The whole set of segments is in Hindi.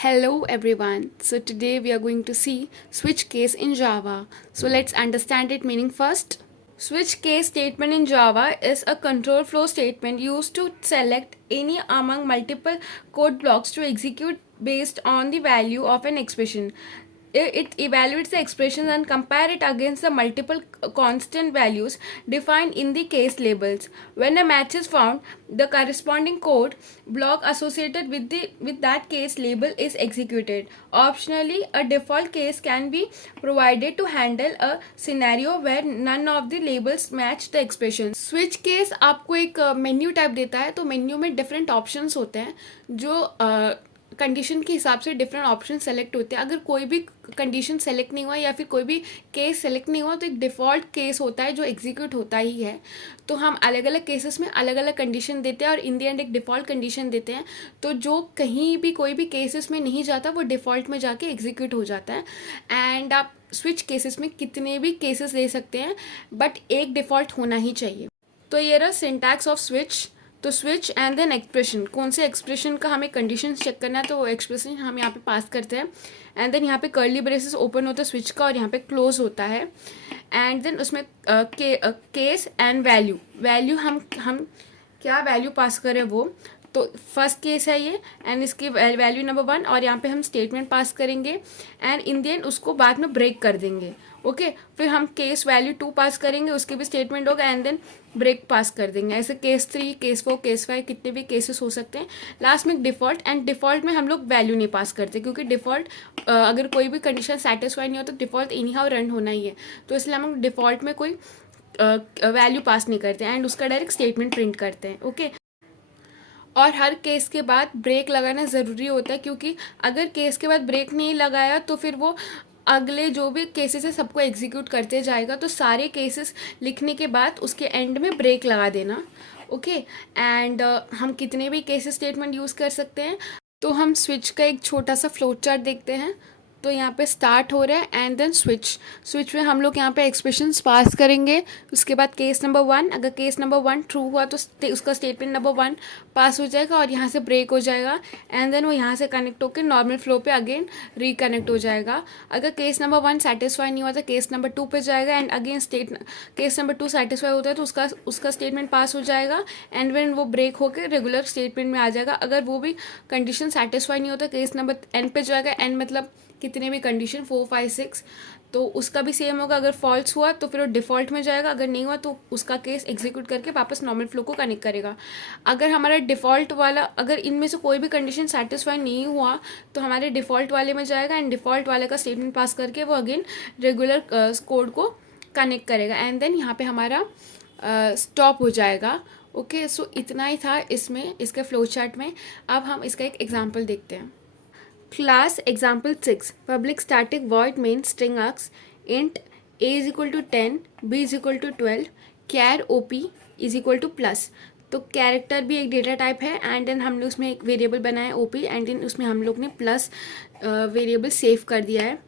Hello everyone. So today we are going to see switch case in Java. So let's understand its meaning first. Switch case statement in Java is a control flow statement used to select any among multiple code blocks to execute based on the value of an expression. It evaluates the expressions and compare it against the multiple constant values defined in the case labels. When a match is found, the corresponding code block associated with that case label is executed. Optionally, a default case can be provided to handle a scenario where none of the labels match the expression. Switch case आपको एक मेन्यू टाइप देता है, तो मेन्यू में डिफरेंट ऑप्शंस होते हैं जो कंडीशन के हिसाब से डिफरेंट ऑप्शन सेलेक्ट होते हैं. अगर कोई भी कंडीशन सेलेक्ट नहीं हुआ या फिर कोई भी केस सेलेक्ट नहीं हुआ तो एक डिफ़ॉल्ट केस होता है जो एग्जीक्यूट होता ही है. तो हम अलग अलग केसेस में अलग अलग कंडीशन देते हैं और इन द एंड एक डिफ़ॉल्ट कंडीशन देते हैं. तो जो कहीं भी कोई भी केसेस में नहीं जाता वो डिफ़ॉल्ट में जाके एग्जीक्यूट हो जाता है. एंड आप स्विच केसेस में कितने भी केसेस ले सकते हैं, बट एक डिफ़ॉल्ट होना ही चाहिए. तो ये रहा सिंटैक्स ऑफ स्विच. तो स्विच एंड देन एक्सप्रेशन, कौन से एक्सप्रेशन का हमें कंडीशन चेक करना है तो वो एक्सप्रेशन हम यहाँ पे पास करते हैं. एंड देन यहाँ पे कर्ली ब्रेसेस ओपन होता है स्विच का और यहाँ पे क्लोज होता है. एंड देन उसमें केस एंड वैल्यू हम क्या वैल्यू पास करें वो. तो फर्स्ट केस है ये एंड इसकी वैल्यू नंबर 1 और यहाँ पे हम स्टेटमेंट पास करेंगे एंड इन द एंड उसको बाद में ब्रेक कर देंगे. ओके फिर हम केस वैल्यू 2 पास करेंगे, उसके भी स्टेटमेंट होगा एंड देन ब्रेक पास कर देंगे. ऐसे केस 3, केस 4, केस 5 कितने भी केसेस हो सकते हैं. लास्ट में डिफ़ॉल्ट, एंड डिफ़ॉल्ट में हम लोग वैल्यू नहीं पास करते क्योंकि डिफ़ॉल्ट अगर कोई भी कंडीशन सेटिस्फाई नहीं हो तो डिफ़ॉल्ट इनी हाउ रन होना ही है. तो इसलिए हम लोग डिफ़ॉल्ट में कोई वैल्यू पास नहीं करते एंड उसका डायरेक्ट स्टेटमेंट प्रिंट करते हैं. ओके और हर केस के बाद ब्रेक लगाना ज़रूरी होता है क्योंकि अगर केस के बाद ब्रेक नहीं लगाया तो फिर वो अगले जो भी केसेस है सबको एग्जीक्यूट करते जाएगा. तो सारे केसेस लिखने के बाद उसके एंड में ब्रेक लगा देना. ओके एंड हम कितने भी केसेस स्टेटमेंट यूज़ कर सकते हैं. तो हम स्विच का एक छोटा सा फ्लो चार्ट देखते हैं. तो यहाँ पे स्टार्ट हो रहा है एंड देन स्विच में हम लोग यहाँ पे एक्सप्रेशंस पास करेंगे. उसके बाद केस नंबर 1, अगर केस नंबर 1 ट्रू हुआ तो उसका स्टेटमेंट नंबर 1 पास हो जाएगा और यहाँ से ब्रेक हो जाएगा एंड देन वो यहाँ से कनेक्ट होकर नॉर्मल फ्लो पे अगेन रिकनेक्ट हो जाएगा. अगर केस नंबर 1 सेटिस्फाई नहीं हुआ तो केस नंबर 2 पे जाएगा and again case number 2 satisfy होता है तो उसका स्टेटमेंट पास हो जाएगा एंड देन वो ब्रेक होकर रेगुलर स्टेटमेंट में आ जाएगा. अगर वो भी कंडीशन सेटिस्फाई नहीं होता केस नंबर एन पे जाएगा. एन मतलब कितने भी कंडीशन 4, 5, 6, तो उसका भी सेम होगा. अगर फॉल्स हुआ तो फिर वो डिफ़ॉल्ट में जाएगा, अगर नहीं हुआ तो उसका केस एग्जीक्यूट करके वापस नॉर्मल फ्लो को कनेक्ट करेगा. अगर हमारा डिफ़ॉल्ट वाला, अगर इनमें से कोई भी कंडीशन सेटिस्फाई नहीं हुआ तो हमारे डिफ़ॉल्ट वाले में जाएगा एंड डिफ़ॉल्ट वाले का स्टेटमेंट पास करके वो अगेन रेगुलर कोड को कनेक्ट करेगा एंड देन यहाँ पे हमारा स्टॉप हो जाएगा. ओके सो इतना ही था इसमें, इसके फ्लो चार्ट में. अब हम इसका एक एग्जाम्पल देखते हैं. Class example 6 public static void main string args int a is equal to 10, b is equal to 12, char op is equal to plus. तो कैरेक्टर भी एक डेटा टाइप है एंड देन हम लोग उसमें एक वेरिएबल बनाया op एंड देन उसमें हम लोग ने प्लस वेरिएबल सेव कर दिया है.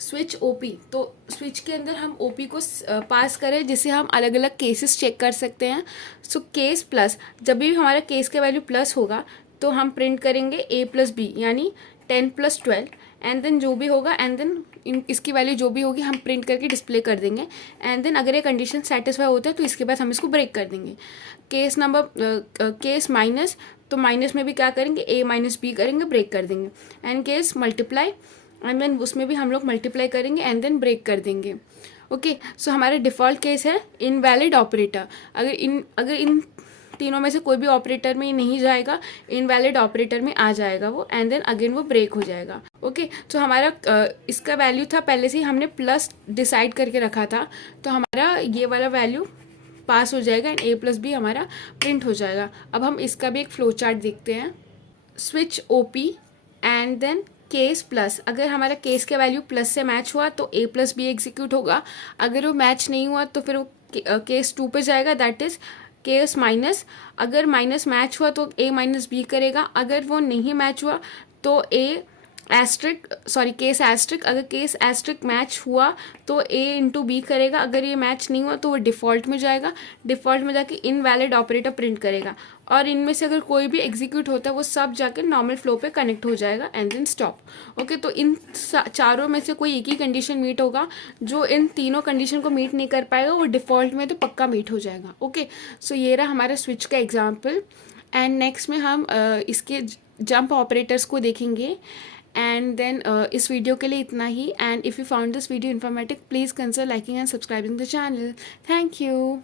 स्विच op, तो स्विच के अंदर हम op को पास करें जिससे हम अलग अलग केसेस चेक कर सकते हैं. सो केस प्लस, जब भी हमारा केस का वैल्यू प्लस होगा तो हम प्रिंट करेंगे a प्लस बी यानी 10 प्लस 12 एंड देन जो भी होगा एंड देन इसकी वैल्यू जो भी होगी हम प्रिंट करके डिस्प्ले कर देंगे एंड देन अगर ये कंडीशन सेटिस्फाई होता है तो इसके बाद हम इसको ब्रेक कर देंगे. केस माइनस, तो माइनस में भी क्या करेंगे a माइनस बी करेंगे, ब्रेक कर देंगे. And case multiply and then उसमें भी हम लोग मल्टीप्लाई करेंगे एंड देन ब्रेक कर देंगे. ओके सो हमारा डिफ़ॉल्ट केस है इनवैलिड ऑपरेटर. अगर इन तीनों में से कोई भी ऑपरेटर में नहीं जाएगा, इनवैलिड ऑपरेटर में आ जाएगा वो एंड देन अगेन वो ब्रेक हो जाएगा. ओके तो हमारा इसका वैल्यू था पहले से ही हमने प्लस डिसाइड करके रखा था, तो हमारा ये वाला वैल्यू पास हो जाएगा एंड a प्लस बी हमारा प्रिंट हो जाएगा. अब हम इसका भी एक फ्लो चार्ट देखते हैं. Switch op and then case plus, अगर हमारा केस का वैल्यू प्लस से मैच हुआ तो a प्लस बी एग्जीक्यूट होगा. अगर वो मैच नहीं हुआ तो फिर वो केस 2 पे जाएगा, दैट इज़ केस माइनस. अगर माइनस मैच हुआ तो a माइनस बी करेगा. अगर वो नहीं मैच हुआ तो केस एस्ट्रिक, अगर केस एस्ट्रिक मैच हुआ तो a इंटू बी करेगा. अगर ये मैच नहीं हुआ तो वो डिफ़ॉल्ट में जाएगा, डिफ़ॉल्ट में जाके इनवैलिड ऑपरेटर प्रिंट करेगा. और इनमें से अगर कोई भी एग्जीक्यूट होता है वो सब जाकर नॉर्मल फ्लो पे कनेक्ट हो जाएगा एंड देन स्टॉप। ओके, तो इन चारों में से कोई एक ही कंडीशन मीट होगा, जो इन तीनों कंडीशन को मीट नहीं कर पाएगा वो डिफ़ॉल्ट में तो पक्का मीट हो जाएगा। ओके, सो ये रहा हमारा स्विच का एग्जाम्पल। एंड नेक्स्ट में हम इसके जंप ऑपरेटर्स को देखेंगे। एंड देन इस वीडियो के लिए इतना ही। And if you found this video informative, please consider liking and subscribing the channel. Thank you.